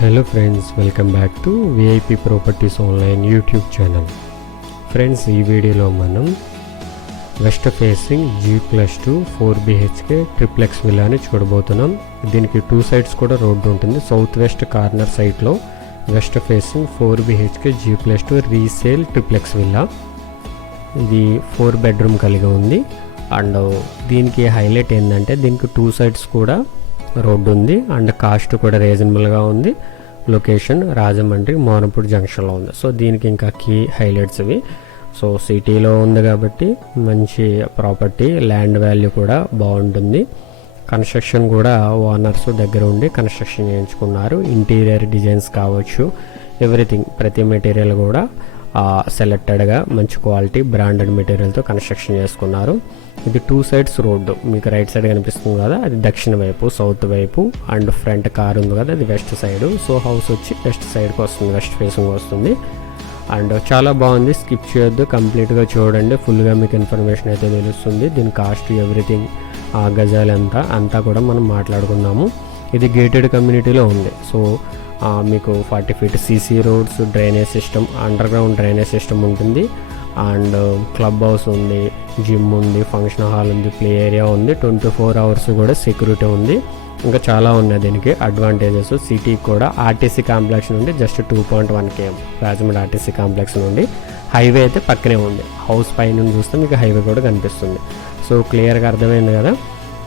Hello friends, welcome back to VIP properties online YouTube channel. Friends, ఈ వీడియోలో మనం west facing G+2 4 BHK triplex విల్లాని చూడబోతున్నాం. దీనికి 2 సైడ్స్ కూడా రోడ్డు ఉంటుంది. సౌత్ వెస్ట్ కార్నర్ సైట్లో west facing 4 BHK G+2 resale triplex villa. ఇది 4 బెడ్రూమ్ కలిగి ఉంది. అండ్ దీనికి హైలైట్ ఏంటంటే దీనికి 2 సైడ్స్ కూడా రోడ్డు ఉంది అండ్ కాస్ట్ కూడా రీజనబుల్గా ఉంది. లొకేషన్ రాజమండ్రి మోరంపూడి జంక్షన్లో ఉంది. సో దీనికి ఇంకా కీ హైలైట్స్ ఇవి. సో సిటీలో ఉంది కాబట్టి మంచి ప్రాపర్టీ, ల్యాండ్ వాల్యూ కూడా బాగుంటుంది. కన్స్ట్రక్షన్ కూడా ఓనర్స్ దగ్గర ఉండి కన్స్ట్రక్షన్ చేయించుకున్నారు. ఇంటీరియర్ డిజైన్స్ కావచ్చు, ఎవ్రీథింగ్, ప్రతి మెటీరియల్ కూడా సెలెక్టెడ్గా మంచి క్వాలిటీ బ్రాండెడ్ మెటీరియల్తో కన్స్ట్రక్షన్ చేసుకున్నారు. ఇది 2 సైడ్స్ రోడ్డు. మీకు రైట్ సైడ్ కనిపిస్తుంది కదా, అది దక్షిణ వైపు, సౌత్ వైపు. అండ్ ఫ్రంట్ కార్ ఉంది కదా, అది వెస్ట్ సైడ్. సో హౌస్ వచ్చి వెస్ట్ సైడ్కి వస్తుంది, వెస్ట్ ఫేసింగ్ వస్తుంది. అండ్ చాలా బాగుంది, స్కిప్ చేయొద్దు, కంప్లీట్గా చూడండి. ఫుల్గా మీకు ఇన్ఫర్మేషన్ అయితే తెలుస్తుంది. దీని కాస్ట్, ఎవ్రీథింగ్, గజాలు అంతా కూడా మనం మాట్లాడుకుందాము. ఇది గేటెడ్ కమ్యూనిటీలో ఉంది. సో మీకు 40 feet CC roads, drainage system, under ground drainage system ఉంటుంది. అండ్ క్లబ్ హౌస్ ఉంది, జిమ్ ఉంది, ఫంక్షన్ హాల్ ఉంది, ప్లే ఏరియా ఉంది, 24 hours కూడా సెక్యూరిటీ ఉంది. ఇంకా చాలా ఉన్నాయి దీనికి అడ్వాంటేజెస్. సిటీకి కూడా ఆర్టీసీ కాంప్లెక్స్ నుండి just 2.1 km Rajahmundry RTC complex నుండి. హైవే అయితే పక్కనే ఉంది. హౌస్ పై నుండి చూస్తే మీకు హైవే కూడా కనిపిస్తుంది. సో క్లియర్గా అర్థమైంది కదా.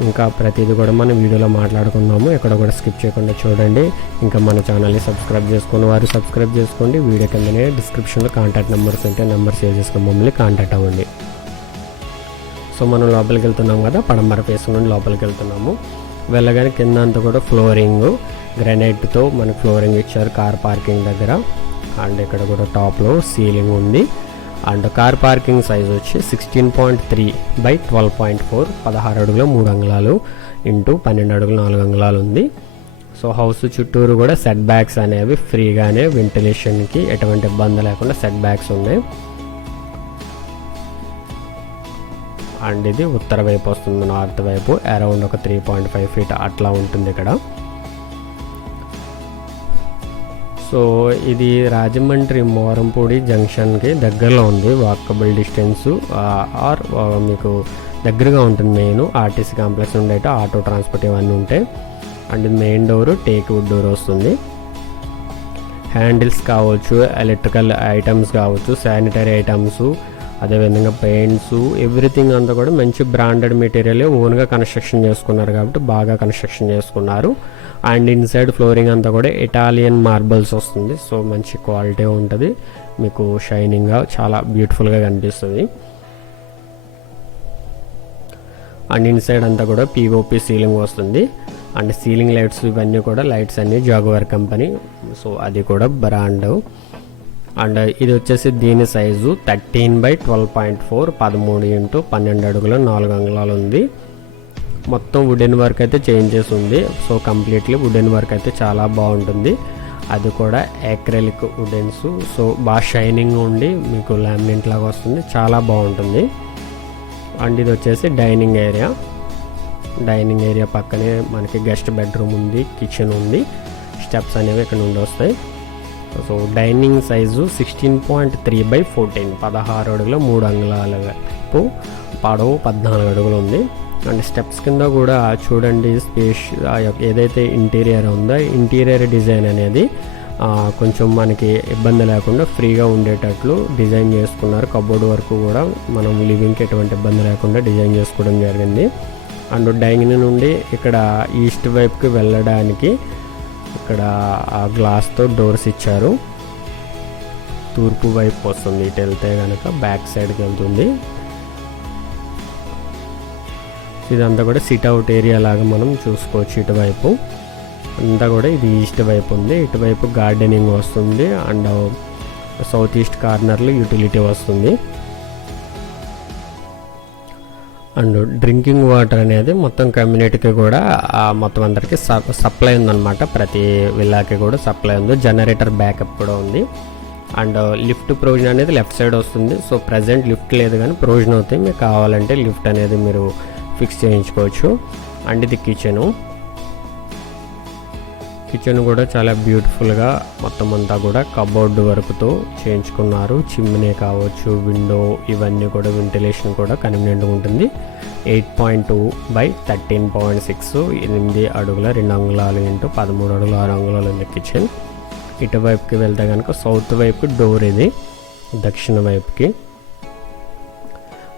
ఇంకా ప్రతిదీ కూడా మనం వీడియోలో మాట్లాడుకున్నాము. ఎక్కడ కూడా స్కిప్ చేయకుండా చూడండి. ఇంకా మన ఛానల్ని సబ్స్క్రైబ్ చేసుకున్న వారు సబ్స్క్రైబ్ చేసుకోండి. వీడియో కిందనే డిస్క్రిప్షన్లో కాంటాక్ట్ నెంబర్స్ ఉంటే నెంబర్ సేవ్ చేసుకుని మమ్మల్ని కాంటాక్ట్ అవ్వండి. సో మనం లోపలికి వెళ్తున్నాం కదా, పడమర ఫేస్ నుండి లోపలికి వెళ్తున్నాము. వెళ్ళగానే కింద అంతా కూడా ఫ్లోరింగ్ గ్రానైట్తో మనకి ఫ్లోరింగ్ ఇచ్చారు కార్ పార్కింగ్ దగ్గర. అండ్ ఇక్కడ కూడా టాప్లో సీలింగ్ ఉంది. అండ్ కార్ పార్కింగ్ సైజ్ వచ్చి 16.3 by 12.4 16 అడుగుల 3 అంగుళాలు ఇంటూ 12 అడుగుల 4 అంగుళాలు ఉంది. సో హౌస్ చుట్టూరు కూడా సెట్ బ్యాక్స్ అనేవి ఫ్రీగానే, వెంటిలేషన్కి ఎటువంటి ఇబ్బంది లేకుండా సెట్ బ్యాక్స్ ఉన్నాయి. అండ్ ఇది ఉత్తర వైపు వస్తుంది, నార్త్ వైపు. అరౌండ్ ఒక 3.5 feet అట్లా ఉంటుంది ఇక్కడ. సో ఇది రాజమండ్రి మోరంపూడి జంక్షన్కి దగ్గరలో ఉంది. వాకబుల్ డిస్టెన్స్ ఆర్ మీకు దగ్గరగా ఉంటుంది. మెయిన్ ఆర్టీసీ కాంప్లెక్స్ నుండి అయితే ఆటో ట్రాన్స్పోర్ట్ ఇవన్నీ ఉంటాయి. And main door teak wood door వస్తుంది. హ్యాండిల్స్ కావచ్చు, ఎలక్ట్రికల్ ఐటమ్స్ కావచ్చు, శానిటరీ ఐటమ్స్, అదేవిధంగా పెయింట్స్, ఎవ్రీథింగ్ అంతా కూడా మంచి బ్రాండెడ్ మెటీరియల్ ఓన్గా కన్స్ట్రక్షన్ చేసుకున్నారు కాబట్టి బాగా కన్స్ట్రక్షన్ చేసుకున్నారు. అండ్ ఇన్సైడ్ ఫ్లోరింగ్ అంతా కూడా ఇటాలియన్ మార్బల్స్ వస్తుంది. సో మంచి క్వాలిటీ ఉంటుంది, మీకు షైనింగ్గా చాలా బ్యూటిఫుల్గా కనిపిస్తుంది. అండ్ ఇన్సైడ్ అంతా కూడా POP సీలింగ్ వస్తుంది. అండ్ సీలింగ్ లైట్స్ ఇవన్నీ కూడా లైట్స్ అన్నీ జాగువార్ కంపెనీ. సో అది కూడా బ్రాండ్. అండ్ ఇది వచ్చేసి దీని సైజు 13 by 12.4 13 x 12 అడుగుల 4 అంగుళాలు ఉంది. మొత్తం వుడెన్ వర్క్ అయితే చేంజ్ చేసి ఉంది. సో కంప్లీట్లీ వుడెన్ వర్క్ అయితే చాలా బాగుంటుంది. అది కూడా యాక్రిలిక్ వుడెన్స్. సో బాగా షైనింగ్ ఉండి మీకు లామినేట్ లాగా వస్తుంది, చాలా బాగుంటుంది. అండ్ ఇది వచ్చేసి డైనింగ్ ఏరియా. డైనింగ్ ఏరియా పక్కనే మనకి గెస్ట్ బెడ్రూమ్ ఉంది, కిచెన్ ఉంది, స్టెప్స్ అనేవి ఇక్కడ నుండి వస్తాయి. సో డైనింగ్ సైజు 16.3 by 14 16 అడుగుల 3 అంగుళాల వైపు, పొడవు 14 అడుగులు ఉంది. అండ్ స్టెప్స్ కింద కూడా చూడండి స్పేస్, ఏదైతే ఇంటీరియర్ ఉందో ఇంటీరియర్ డిజైన్ అనేది కొంచెం మనకి ఇబ్బంది లేకుండా ఫ్రీగా ఉండేటట్లు డిజైన్ చేసుకున్నారు. కబోర్డ్ వరకు కూడా మనం లివింగ్కి ఎటువంటి ఇబ్బంది లేకుండా డిజైన్ చేసుకోవడం జరిగింది. అండ్ డైనింగ్ నుండి ఇక్కడ ఈస్ట్ వైపుకి వెళ్ళడానికి ఇక్కడ ఆ గ్లాస్తో డోర్స్ ఇచ్చారు. తూర్పు వైపు వస్తుంది. ఇటు వెళ్తే కనుక బ్యాక్ సైడ్కి వెళ్తుంది. ఇదంతా కూడా సిట్ అవుట్ ఏరియా లాగా మనం చూసుకోవచ్చు. ఇటువైపు అంతా కూడా ఇది ఈస్ట్ వైపు ఉంది. ఇటువైపు గార్డెనింగ్ వస్తుంది. అండ్ సౌత్ ఈస్ట్ కార్నర్లో యూటిలిటీ వస్తుంది. అండ్ డ్రింకింగ్ వాటర్ అనేది మొత్తం కమ్యూనిటీకి కూడా మొత్తం అందరికీ సప్లై ఉందన్నమాట. ప్రతి విల్లాకి కూడా సప్లై ఉంది. జనరేటర్ బ్యాకప్ కూడా ఉంది. అండ్ లిఫ్ట్ ప్రొవిజన్ అనేది లెఫ్ట్ సైడ్ వస్తుంది. సో ప్రజెంట్ లిఫ్ట్ లేదు కానీ ప్రొవిజన్ అవుతాయి. మీకు కావాలంటే లిఫ్ట్ అనేది మీరు ఫిక్స్ చేయించుకోవచ్చు. అండ్ ఇది కిచెను. కిచెన్ కూడా చాలా బ్యూటిఫుల్గా మొత్తం అంతా కూడా కబోర్డ్ వర్క్తో చేయించుకున్నారు. చిమ్నీ కావచ్చు, విండో, ఇవన్నీ కూడా వెంటిలేషన్ కూడా కన్వీనియంట్గా ఉంటుంది. 8.2 by 13.6, 8 అడుగుల 2 అంగుళాలు ఇంటూ 13 అడుగుల 6 అంగుళాలు ఉంది కిచెన్. ఇటువైపుకి వెళ్తే కనుక సౌత్ వైపుకి డోర్, ఇది దక్షిణ వైపుకి.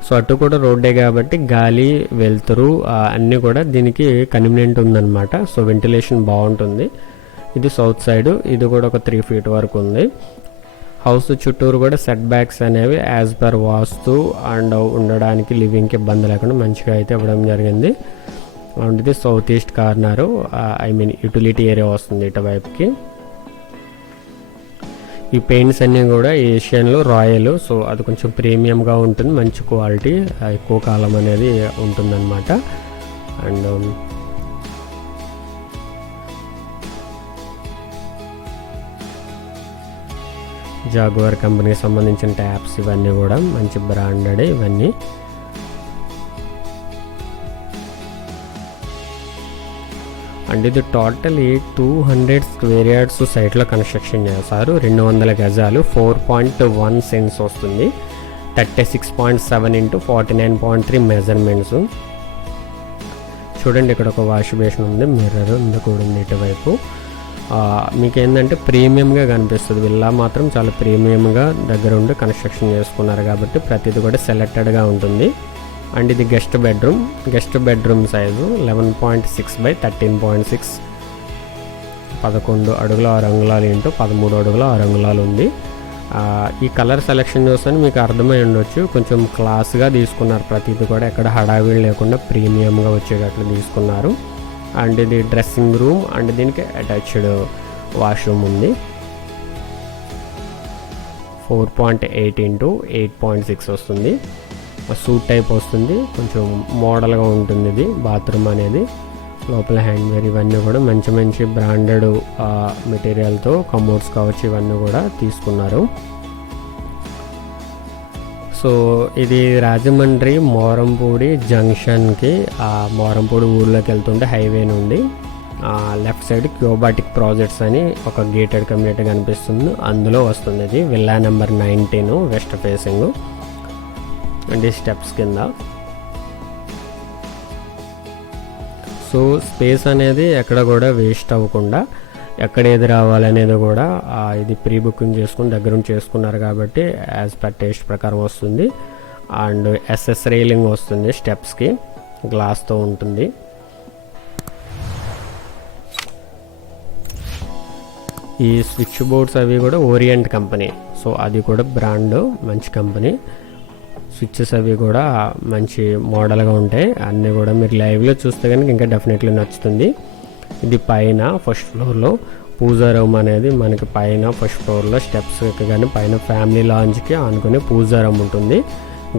సో అటు కూడా రోడ్డే కాబట్టి గాలి, వెలుతురు అన్నీ కూడా దీనికి కన్వీనియంట్ ఉందన్నమాట. సో వెంటిలేషన్ బాగుంటుంది. ఇది సౌత్ సైడ్, ఇది కూడా ఒక 3 feet వరకు ఉంది. హౌస్ చుట్టూరు కూడా సెట్ బ్యాక్స్ అనేవి యాజ్ పర్ వాస్తు అండ్ ఉండడానికి లివింగ్కి ఇబ్బంది లేకుండా మంచిగా అయితే ఇవ్వడం జరిగింది. అండ్ ఇది south east corner, utility area వస్తుంది ఇటువైపుకి. ఈ పెయింట్స్ అన్నీ కూడా ఏషియన్లో రాయల్, సో అది కొంచెం ప్రీమియంగా ఉంటుంది, మంచి క్వాలిటీ, ఎక్కువ కాలం అనేది ఉంటుందన్నమాట. అండ్ జాగ్వార్ కంపెనీకి సంబంధించిన ట్యాప్స్ ఇవన్నీ కూడా మంచి బ్రాండెడ్ ఇవన్నీ. అండ్ ఇది టోటలీ 200 square yards సైట్లో కన్స్ట్రక్షన్ చేస్తారు. 200 గజాలు, 4.1 cents వస్తుంది. 36.7 into 49.3 మెజర్మెంట్స్. చూడండి, ఇక్కడ ఒక వాష్ బేసిన్ ఉంది, మిర్రర్ ఉంది కూడా ఉంది ఇటువైపు. మీకు ఏంటంటే ప్రీమియంగా కనిపిస్తుంది. విల్లా మాత్రం చాలా ప్రీమియంగా దగ్గర ఉండి కన్స్ట్రక్షన్ చేసుకున్నారు కాబట్టి ప్రతిదీ కూడా సెలెక్టెడ్గా ఉంటుంది. అండ్ ఇది గెస్ట్ బెడ్రూమ్ సైజు 11.6 by 13.6, 11 అడుగుల 6 అంగుళాలు ఇంటూ 13 అడుగుల 6 అంగుళాలు ఉంది. ఈ కలర్ సెలెక్షన్ చూస్తే మీకు అర్థమై ఉండొచ్చు, కొంచెం క్లాస్గా తీసుకున్నారు. ప్రతిదీ కూడా ఎక్కడ హడావిడి లేకుండా ప్రీమియంగా వచ్చేటట్లు తీసుకున్నారు. అండ్ ఇది డ్రెస్సింగ్ రూమ్, అండ్ దీనికి అటాచ్డ్ వాష్రూమ్ ఉంది. 4.8 into 8.6 వస్తుంది. సూట్ టైప్ వస్తుంది, కొంచెం మోడల్గా ఉంటుంది ఇది బాత్రూమ్ అనేది. లోపల హ్యాండ్వేర్ ఇవన్నీ కూడా మంచి బ్రాండెడ్ మెటీరియల్తో కమోడ్స్ కావచ్చు ఇవన్నీ కూడా తీసుకున్నారు. సో ఇది రాజమండ్రి మోరంపూడి జంక్షన్కి, మోరంపూడి ఊర్లోకి వెళ్తుంటే హైవే నుండి లెఫ్ట్ సైడ్ క్యూబాటిక్ ప్రాజెక్ట్స్ అని ఒక గేటెడ్ కమ్యూనిటీ కనిపిస్తుంది, అందులో వస్తుంది. ఇది villa number 19, west facing. And ఈ స్టెప్స్ కింద. సో స్పేస్ అనేది ఎక్కడ కూడా వేస్ట్ అవ్వకుండా ఎక్కడ ఏది రావాలనేది కూడా ఇది ప్రీ బుకింగ్ చేసుకుని దగ్గర నుంచి చేసుకున్నారు కాబట్టి యాజ్ పర్ టేస్ట్ ప్రకారం వస్తుంది. అండ్ ఎస్ఎస్ రైలింగ్ వస్తుంది, స్టెప్స్కి గ్లాస్తో ఉంటుంది. ఈ స్విచ్ బోర్డ్స్ అవి కూడా ఓరియంట్ కంపెనీ, సో అది కూడా బ్రాండ్, మంచి కంపెనీ. స్విచ్చెస్ అవి కూడా మంచి మోడల్గా ఉంటాయి. అన్నీ కూడా మీరు లైవ్లో చూస్తే కనుక ఇంకా డెఫినెట్లీ నచ్చుతుంది. ఇది పైన ఫస్ట్ ఫ్లోర్లో పూజా రూమ్ అనేది మనకి పైన ఫస్ట్ ఫ్లోర్లో స్టెప్స్ కానీ పైన ఫ్యామిలీ లాంజ్కి ఆనుకునే పూజా రూమ్ ఉంటుంది.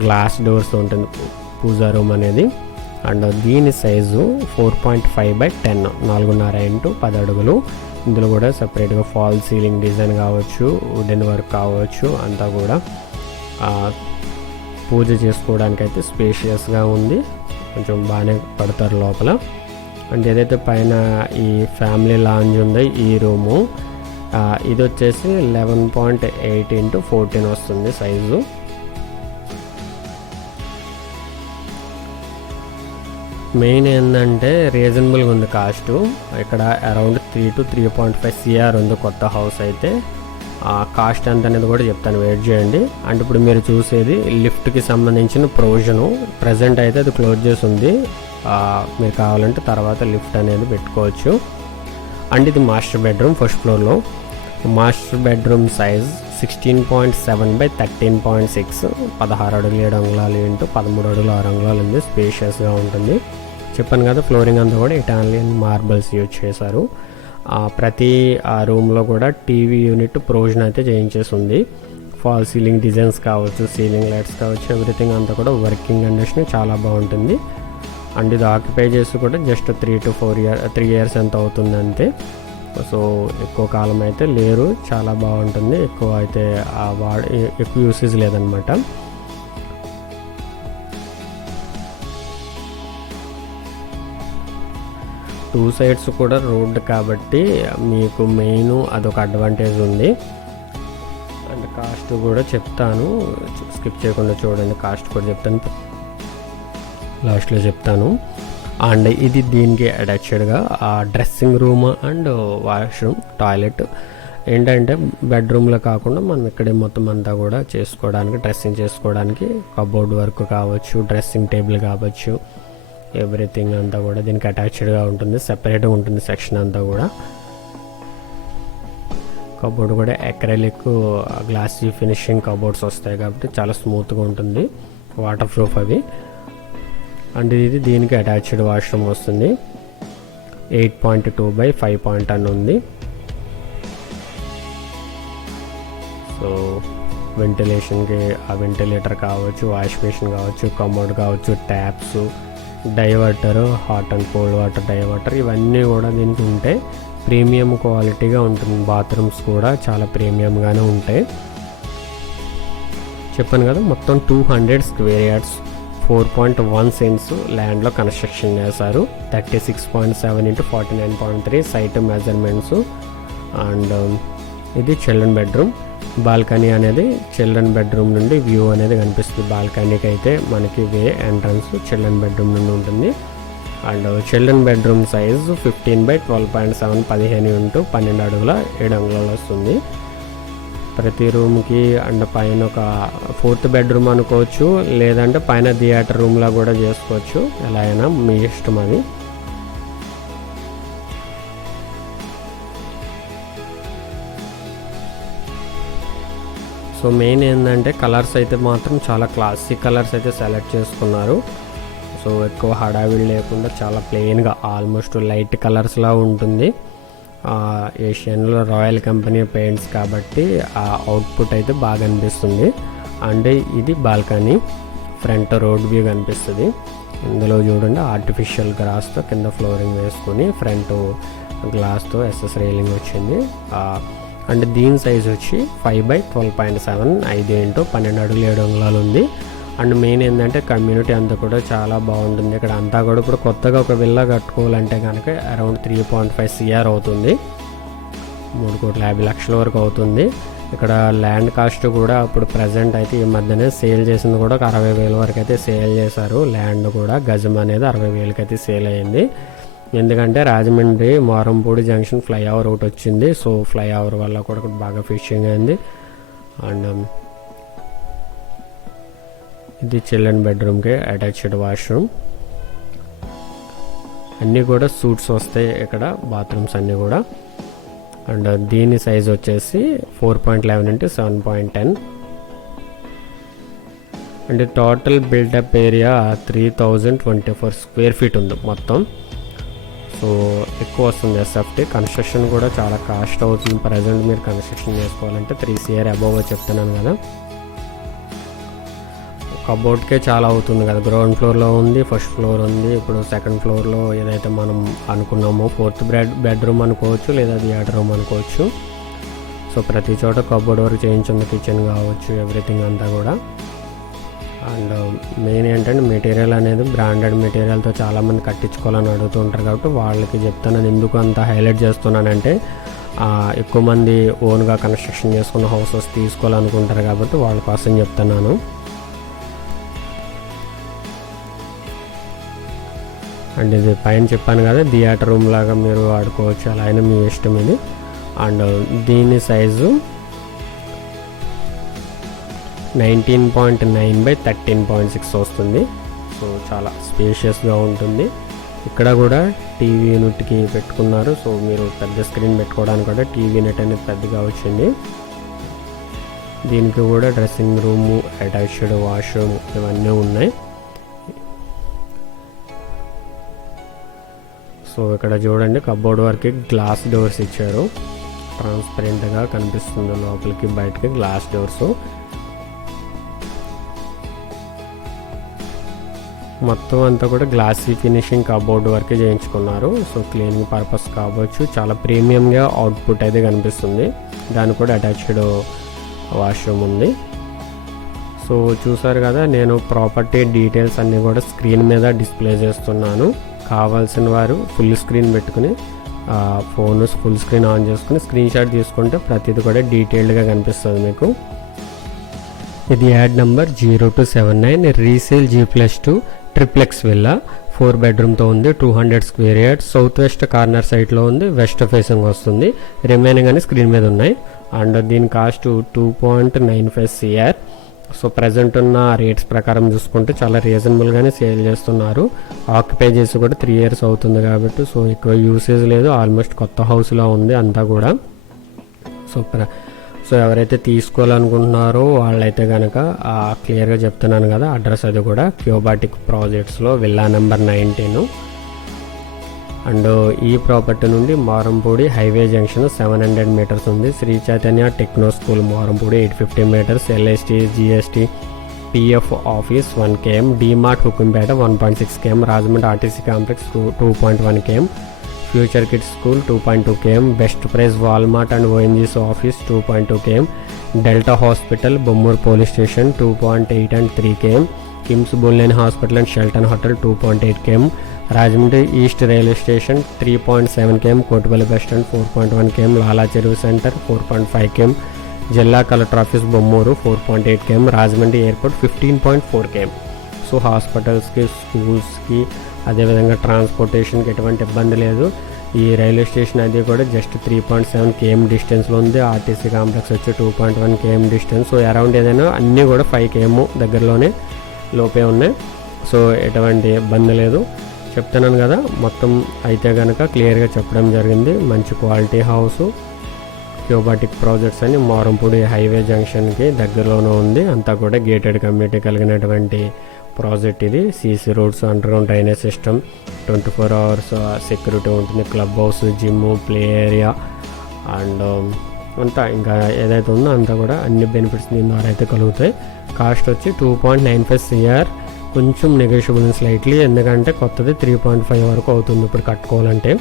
గ్లాస్ డోర్స్ ఉంటుంది పూజా రూమ్ అనేది. అండ్ దీని సైజు 4.5 by 10, 4.5 into 10 అడుగులు. ఇందులో కూడా సపరేట్గా ఫాల్ సీలింగ్ డిజైన్ కావచ్చు, వుడెన్ వర్క్ కావచ్చు, అంతా కూడా పూజ చేసుకోవడానికి అయితే స్పేషియస్గా ఉంది, కొంచెం బాగానే పడతారు లోపల. అండ్ ఏదైతే పైన ఈ ఫ్యామిలీ లాంజ్ ఉందో ఈ రూము, ఇది వచ్చేసి 11.8 into 14 వస్తుంది సైజు. మెయిన్ ఏంటంటే రీజనబుల్గా ఉంది కాస్ట్. ఇక్కడ అరౌండ్ 3 to 3.5 CR ఉంది కొత్త హౌస్ అయితే. కాస్ట్ ఎంత అనేది కూడా చెప్తాను, వెయిట్ చేయండి. అండ్ ఇప్పుడు మీరు చూసేది లిఫ్ట్కి సంబంధించిన ప్రొవిజను. ప్రజెంట్ అయితే అది క్లోజ్ చేసి ఉంది, మీరు కావాలంటే తర్వాత లిఫ్ట్ అనేది పెట్టుకోవచ్చు. అండ్ ఇది మాస్టర్ బెడ్రూమ్ ఫస్ట్ ఫ్లోర్లో. మాస్టర్ బెడ్రూమ్ సైజ్ 16.7 by 13.6, 16 అడుగులు 7 అంగుళాలు ఇంటూ 13 అడుగులు 6 అంగుళాలు ఉంది. స్పేషియస్గా ఉంటుంది. చెప్పాను కదా, ఫ్లోరింగ్ అంతా కూడా ఇటాలియన్ మార్బల్స్ యూజ్ చేశారు. ప్రతి రూమ్లో కూడా టీవీ యూనిట్ ప్రొవిజన్ అయితే చేయించేసి ఉంది. ఫాల్ సీలింగ్ డిజైన్స్ కావచ్చు, సీలింగ్ లైట్స్ కావచ్చు, ఎవ్రీథింగ్ అంతా కూడా వర్కింగ్ కండిషన్ చాలా బాగుంటుంది. అండ్ ఇది ఆక్యుపై చేసి కూడా జస్ట్ 3 to 3 years ఎంత అవుతుంది అంతే. సో ఎక్కువ కాలం అయితే లేరు, చాలా బాగుంటుంది. ఎక్కువ అయితే ఎక్కువ యూసేజ్ లేదనమాట. 2 సైడ్స్ కూడా రోడ్ కాబట్టి మీకు మెయిన్ అదొక అడ్వాంటేజ్ ఉంది. అండ్ కాస్ట్ కూడా చెప్తాను, స్కిప్ చేయకుండా చూడండి, కాస్ట్ కూడా చెప్తాను, లాస్ట్లో చెప్తాను. అండ్ ఇది దీనికి అటాచ్డ్గా dressing room and washroom, toilet ఏంటంటే బెడ్రూమ్లో కాకుండా మనం ఇక్కడే మొత్తం అంతా కూడా చేసుకోవడానికి, డ్రెస్సింగ్ చేసుకోవడానికి కబోర్డ్ వర్క్ కావచ్చు, డ్రెస్సింగ్ టేబుల్ కావచ్చు, ఎవ్రీథింగ్ అంతా కూడా దీనికి అటాచ్డ్గా ఉంటుంది. సెపరేట్గా ఉంటుంది సెక్షన్ అంతా కూడా. కబోర్డ్ కూడా అక్రిలిక్ గ్లాసీ ఫినిషింగ్ కబోర్డ్స్ వస్తాయి కాబట్టి చాలా స్మూత్గా ఉంటుంది, వాటర్ ప్రూఫ్ అవి. అండ్ ఇది దీనికి అటాచ్డ్ వాష్రూమ్ వస్తుంది. 8.2/5 ఉంది. సో వెంటిలేషన్కి ఆ వెంటిలేటర్ కావచ్చు, వాష్ బేసిన్ కావచ్చు, కమోడ్ కావచ్చు, taps, diverter, hot and cold water diverter, ఇవన్నీ కూడా దీనికి ఉంటాయి. ప్రీమియం క్వాలిటీగా ఉంటుంది. బాత్రూమ్స్ కూడా చాలా ప్రీమియంగానే ఉంటాయి. చెప్పాను కదా, మొత్తం 200 స్క్వేర్ యార్డ్స్ 4.1 సెంట్స్ ల్యాండ్లో కన్స్ట్రక్షన్ చేశారు. 36.7 × 49.3 సైట్ మెజర్మెంట్స్. అండ్ ఇది చిల్డ్రన్ బెడ్రూమ్. బాల్కనీ అనేది చిల్డ్రన్ బెడ్రూమ్ నుండి వ్యూ అనేది కనిపిస్తుంది. బాల్కనీకి అయితే మనకి వే ఎంట్రన్స్ చిల్డ్రన్ బెడ్రూమ్ నుండి ఉంటుంది. అండ్ చిల్డ్రన్ బెడ్రూమ్ సైజ్ 15/12.7 15 × 12 అడుగుల 7 అంగుళాలు వస్తుంది ప్రతి రూమ్కి. అండ్ పైన ఒక 4th బెడ్రూమ్ అనుకోవచ్చు, లేదంటే పైన థియేటర్ రూమ్లా కూడా చేసుకోవచ్చు, ఎలా అయినా మీ ఇష్టం అది. సో మెయిన్ ఏంటంటే కలర్స్ అయితే మాత్రం చాలా క్లాసిక్ కలర్స్ అయితే సెలెక్ట్ చేసుకున్నారు. సో ఎక్కువ హడావిడి లేకుండా చాలా ప్లెయిన్గా ఆల్మోస్ట్ లైట్ కలర్స్లా ఉంటుంది. ఏషియన్లో రాయల్ కంపెనీ పెయింట్స్ కాబట్టి ఆ అవుట్పుట్ అయితే బాగా అనిపిస్తుంది. అండ్ ఇది బాల్కనీ, ఫ్రంట్ రోడ్ వ్యూ కనిపిస్తుంది. ఇందులో చూడండి ఆర్టిఫిషియల్ గ్రాస్తో కింద ఫ్లోరింగ్ వేసుకొని ఫ్రంట్ గ్లాస్తో ఎస్ఎస్ రైలింగ్ వచ్చింది. అండ్ దీని సైజ్ వచ్చి 5/12.7 5 × 12 అడుగులు 7 అంగుళాలు ఉంది. అండ్ మెయిన్ ఏంటంటే కమ్యూనిటీ అంతా కూడా చాలా బాగుంటుంది. ఇక్కడ అంతా కూడా ఇప్పుడు కొత్తగా ఒక విల్లా కట్టుకోవాలంటే కనుక అరౌండ్ 3.5 CR అవుతుంది, 3,50,00,000 వరకు అవుతుంది. ఇక్కడ ల్యాండ్ కాస్ట్ కూడా ఇప్పుడు ప్రజెంట్ అయితే ఈ మధ్యనే సేల్ చేసింది కూడా ఒక 60,000 వరకు అయితే సేల్ చేశారు. ల్యాండ్ కూడా గజం అనేది 60,000కి అయితే సేల్ అయ్యింది. ఎందుకంటే రాజమండ్రి మారంపూడి జంక్షన్ ఫ్లైఓవర్ ఒకటి వచ్చింది. సో ఫ్లైఓవర్ వల్ల కూడా బాగా ఫిషింగ్ అయింది. అండ్ ఇది చిల్డ్రన్ బెడ్రూమ్కి అటాచ్డ్ వాష్రూమ్. అన్నీ కూడా సూట్స్ వస్తాయి ఇక్కడ, బాత్రూమ్స్ అన్నీ కూడా. అండ్ దీని సైజ్ వచ్చేసి 4.11 × 7.10. And total built up area 3024 square feet ఉంది మొత్తం. సో ఎక్కువ వస్తుంది ఎస్ఎఫ్టీ. కన్స్ట్రక్షన్ కూడా చాలా కాస్ట్ అవుతుంది. ప్రజెంట్ మీరు కన్స్ట్రక్షన్ చేసుకోవాలంటే 3 CR అబోవ్ చెప్తున్నాను కదా. కబోర్డ్కే చాలా అవుతుంది కదా. గ్రౌండ్ ఫ్లోర్లో ఉంది, ఫస్ట్ ఫ్లోర్ ఉంది, ఇప్పుడు సెకండ్ ఫ్లోర్లో ఏదైతే మనం అనుకున్నామో 4th బెడ్రూమ్ అనుకోవచ్చు, లేదా థియేటర్ రూమ్ అనుకోవచ్చు. సో ప్రతి చోట కబోర్డ్ వరకు చేయించుంది, కిచెన్ కావచ్చు, ఎవ్రీథింగ్ అంతా కూడా. అండ్ మెయిన్ ఏంటంటే మెటీరియల్ అనేది బ్రాండెడ్ మెటీరియల్తో చాలామంది కట్టించుకోవాలని అడుగుతుంటారు కాబట్టి వాళ్ళకి చెప్తాను. నేను ఎందుకు అంత హైలైట్ చేస్తున్నానంటే ఎక్కువ మంది ఓన్గా కన్స్ట్రక్షన్ చేసుకున్న హౌసెస్ తీసుకోవాలనుకుంటారు కాబట్టి వాళ్ళ కోసం చెప్తున్నాను. అండ్ ఇది పైన చెప్పాను కదా థియేటర్ రూమ్ లాగా మీరు వాడుకోవచ్చు, అలా అయినా మీ ఇష్టం ఇది. అండ్ దీని సైజు 19.9/13.6 వస్తుంది. సో చాలా స్పేషియస్గా ఉంటుంది. ఇక్కడ కూడా టీవీ యూనిట్కి పెట్టుకున్నారు. సో మీరు పెద్ద స్క్రీన్ పెట్టుకోవడానికి కూడా టీవీ యూనిట్ అనేది పెద్దగా వచ్చింది. దీనికి కూడా డ్రెస్సింగ్ రూము, అటాచ్డ్ వాష్రూమ్ ఇవన్నీ ఉన్నాయి. సో ఇక్కడ చూడండి కబోర్డ్ వరకు గ్లాస్ డోర్స్ ఇచ్చారు, ట్రాన్స్పరెంట్గా కనిపిస్తుంది లోపలికి బయటకి గ్లాస్ డోర్స్. మొత్తం అంతా కూడా గ్లాసీ ఫినిషింగ్ కబోర్డ్ వరకే చేయించుకున్నారు. సో క్లీనింగ్ పర్పస్ కావచ్చు, చాలా ప్రీమియంగా అవుట్పుట్ అయితే కనిపిస్తుంది. దానికి కూడా అటాచ్డ్ వాష్రూమ్ ఉంది. సో చూసారు కదా, నేను ప్రాపర్టీ డీటెయిల్స్ అన్నీ కూడా స్క్రీన్ మీద డిస్ప్లే చేస్తున్నాను. కావాల్సిన వారు ఫుల్ స్క్రీన్ పెట్టుకుని ఫోన్ ఫుల్ స్క్రీన్ ఆన్ చేసుకుని స్క్రీన్ షాట్ తీసుకుంటే ప్రతిదీ కూడా డీటెయిల్డ్గా కనిపిస్తుంది మీకు. ఇది add number 0279 resale G+2 triplex villa 4 బెడ్రూమ్తో ఉంది. 200 square yard, south west corner సైట్లో ఉంది, వెస్ట్ ఫేసింగ్ వస్తుంది. రిమైనింగ్ అని స్క్రీన్ మీద ఉన్నాయి. అండ్ దీని కాస్ట్ 2.95 CR. సో ప్రజెంట్ ఉన్న రేట్స్ ప్రకారం చూసుకుంటే చాలా రీజనబుల్గానే సేల్ చేస్తున్నారు. ఆక్యుపై చేసి కూడా 3 years అవుతుంది కాబట్టి సో ఎక్కువ యూసేజ్ లేదు, ఆల్మోస్ట్ కొత్త హౌస్లా ఉంది అంతా కూడా. సో ఎవరైతే తీసుకోవాలనుకుంటున్నారో వాళ్ళైతే కనుక క్లియర్గా చెప్తున్నాను కదా అడ్రస్, అది కూడా క్యూబాటిక్ ప్రాజెక్ట్స్లో విల్లా నెంబర్ 19. అండ్ ఈ ప్రాపర్టీ నుండి మారంపూడి హైవే జంక్షన్ 700 meters ఉంది. Shri Chaitanya techno school Marampudi 850 meters, LST GST PF office 1 km, DMart Hukumpeta 1.6 km, Rajahmundry RTC complex 2.1 km, future kids school 2.2 km, best price Walmart and ONGC office 2.2 km, Delta hospital Bommuru police station 2.8 and 3 km, KIMS బుల్లేన్ hospital and Shelton hotel 2.8 km, Rajahmundry east railway station 3.7 km, Kotipalli bus stand 4.1 km, Lala Cheruvu centre 4.5 km, జిల్లా collector office Bommuru 4.8 km, Rajahmundry airport 15.4 km. So హాస్పిటల్స్కి, స్కూల్స్కి, అదేవిధంగా ట్రాన్స్పోర్టేషన్కి ఎటువంటి ఇబ్బంది లేదు. ఈ railway station అది కూడా జస్ట్ 3.7 km డిస్టెన్స్లో ఉంది. ఆర్టీసీ కాంప్లెక్స్ వచ్చి 2.1 km డిస్టెన్స్. సో అరౌండ్ ఏదైనా అన్నీ కూడా 5 km దగ్గరలోనే లోపే ఉన్నాయి. సో ఎటువంటి ఇబ్బంది లేదు. చెప్తున్నాను కదా మొత్తం అయితే కనుక క్లియర్గా చెప్పడం జరిగింది. మంచి క్వాలిటీ హౌస్, క్యూబాటిక్ ప్రాజెక్ట్స్ అని మారంపూడి హైవే జంక్షన్కి దగ్గరలోనే ఉంది. అంతా కూడా గేటెడ్ కమ్యూనిటీ కలిగినటువంటి ప్రాజెక్ట్ ఇది. CC roads, underground drainage system, 24 hours security ఉంటుంది, club house, gym, play area and అంతా ఇంకా ఏదైతే ఉందో అంతా కూడా అన్ని బెనిఫిట్స్ దీని ద్వారా అయితే కలుగుతాయి. కాస్ట్ వచ్చి 2.95 CR, కొంచెం నెగోషియబుల్ స్లైట్లీ, ఎందుకంటే కొత్తది 3.5 వరకు అవుతుంది ఇప్పుడు కట్టుకోవాలంటే.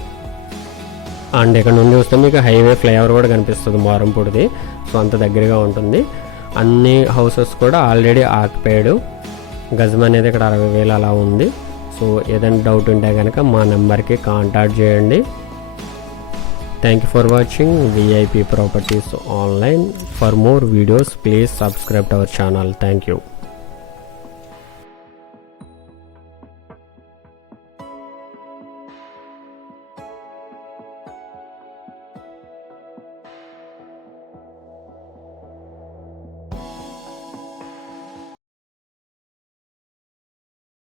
అండ్ ఇక్కడ నుండి వస్తే మీకు హైవే ఫ్లైఓవర్ కూడా కనిపిస్తుంది మారంపూడిది. సో అంత దగ్గరగా ఉంటుంది. అన్ని హౌసెస్ కూడా ఆల్రెడీ ఆక్యుపైడ్. గజం అనేది ఇక్కడ 60,000 అలా ఉంది. సో ఏదైనా డౌట్ ఉంటే కనుక మా నెంబర్కి కాంటాక్ట్ చేయండి. Thank you for watching VIP properties online. For more videos please subscribe to our channel. Thank you.